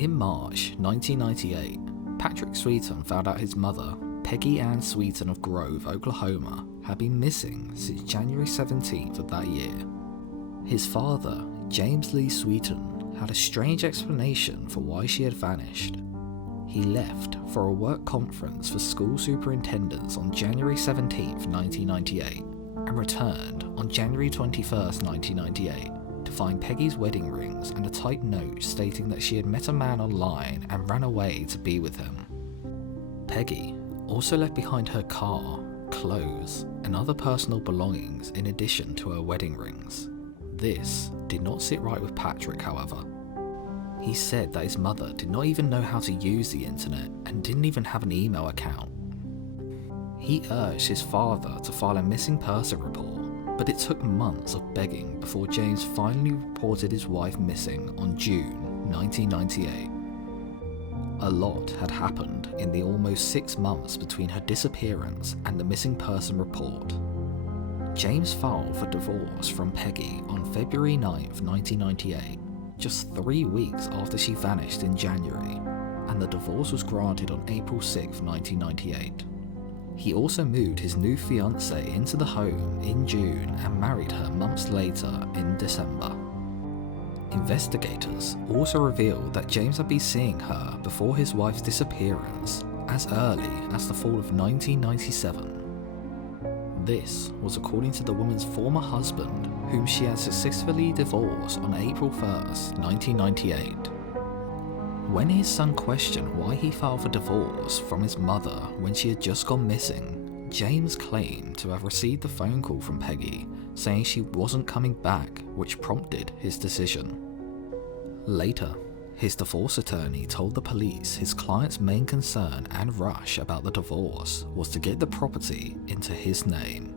In March 1998, Patrick Sweeten found out his mother, Peggy Sweeten of Grove, Oklahoma, had been missing since January 17th of that year. His father, James Lee Sweeten, had a strange explanation for why she had vanished. He left for a work conference for school superintendents on January 17th, 1998, and returned on January 21st, 1998, to find Peggy's wedding rings and a typed note stating that she had met a man online and ran away to be with him. Peggy also left behind her car, clothes, and other personal belongings in addition to her wedding rings. This did not sit right with Patrick, however. He said that his mother did not even know how to use the internet and didn't even have an email account. He urged his father to file a missing person report, but it took months of begging before James finally reported his wife missing on June 1998. A lot had happened in the almost 6 months between her disappearance and the missing person report. James filed for divorce from Peggy on February 9th, 1998, just 3 weeks after she vanished in January, and the divorce was granted on April 6th, 1998. He also moved his new fiancée into the home in June and married her months later in December. Investigators also revealed that James had been seeing her before his wife's disappearance as early as the fall of 1997. This was according to the woman's former husband, whom she had successfully divorced on April 1st, 1998. When his son questioned why he filed for divorce from his mother when she had just gone missing, James claimed to have received a phone call from Peggy saying she wasn't coming back, which prompted his decision. Later, his divorce attorney told the police his client's main concern and rush about the divorce was to get the property into his name.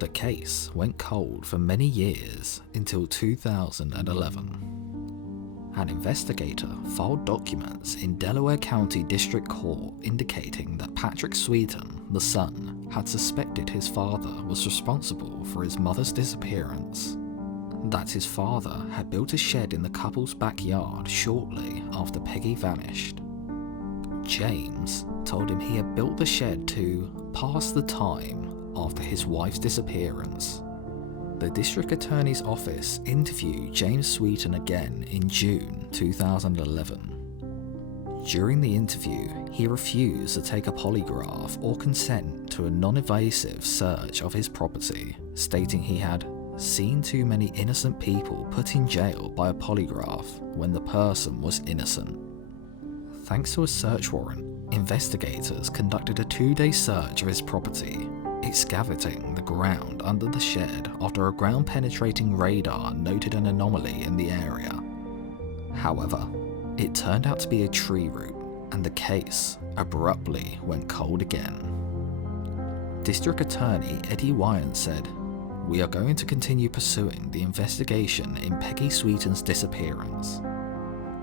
The case went cold for many years until 2011. An investigator filed documents in Delaware County District Court indicating that Patrick Sweeten, the son, had suspected his father was responsible for his mother's disappearance. That his father had built a shed in the couple's backyard shortly after Peggy vanished. James told him he had built the shed to pass the time after his wife's disappearance. The district attorney's office interviewed James Sweeten again in June 2011. During the interview, he refused to take a polygraph or consent to a non-invasive search of his property, stating he had seen too many innocent people put in jail by a polygraph when the person was innocent. Thanks to a search warrant, investigators conducted a 2-day search of his property, excavating the ground under the shed after a ground-penetrating radar noted an anomaly in the area. However, it turned out to be a tree root, and the case abruptly went cold again. District Attorney Eddie Wyan said, "We are going to continue pursuing the investigation in Peggy Sweeten's disappearance.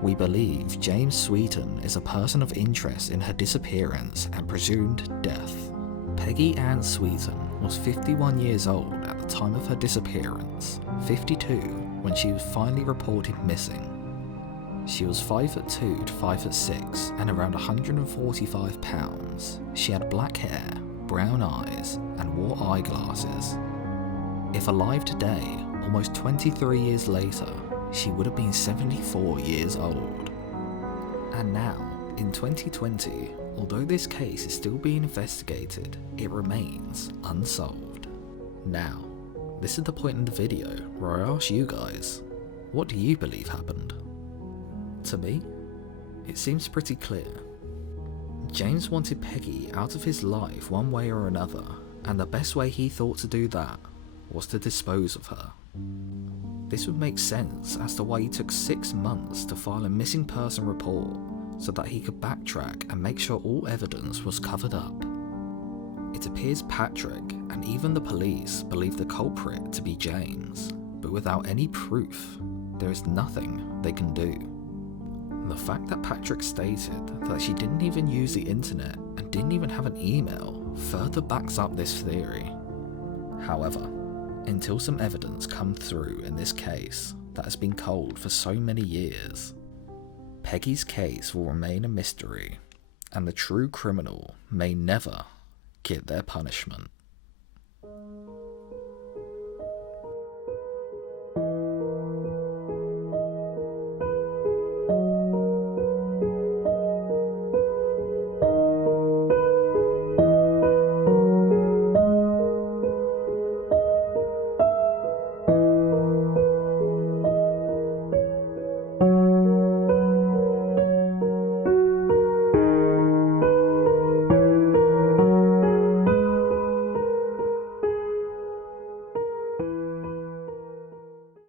We believe James Sweeten is a person of interest in her disappearance and presumed death." Peggy Sweeten was 51 years old at the time of her disappearance, 52 when she was finally reported missing. She was 5'2" to 5'6" and around 145 pounds. She had black hair, brown eyes, and wore eyeglasses. If alive today, almost 23 years later, she would have been 74 years old. And now, in 2020, although this case is still being investigated, it remains unsolved. Now, this is the point in the video where I ask you guys, what do you believe happened? To me, it seems pretty clear. James wanted Peggy out of his life one way or another, and the best way he thought to do that was to dispose of her. This would make sense as to why he took 6 months to file a missing person report, so that he could backtrack and make sure all evidence was covered up. It appears Patrick and even the police believe the culprit to be James, but without any proof, there is nothing they can do. The fact that Patrick stated that she didn't even use the internet and didn't even have an email further backs up this theory. However, until some evidence comes through in this case that has been cold for so many years, Peggy's case will remain a mystery, and the true criminal may never get their punishment.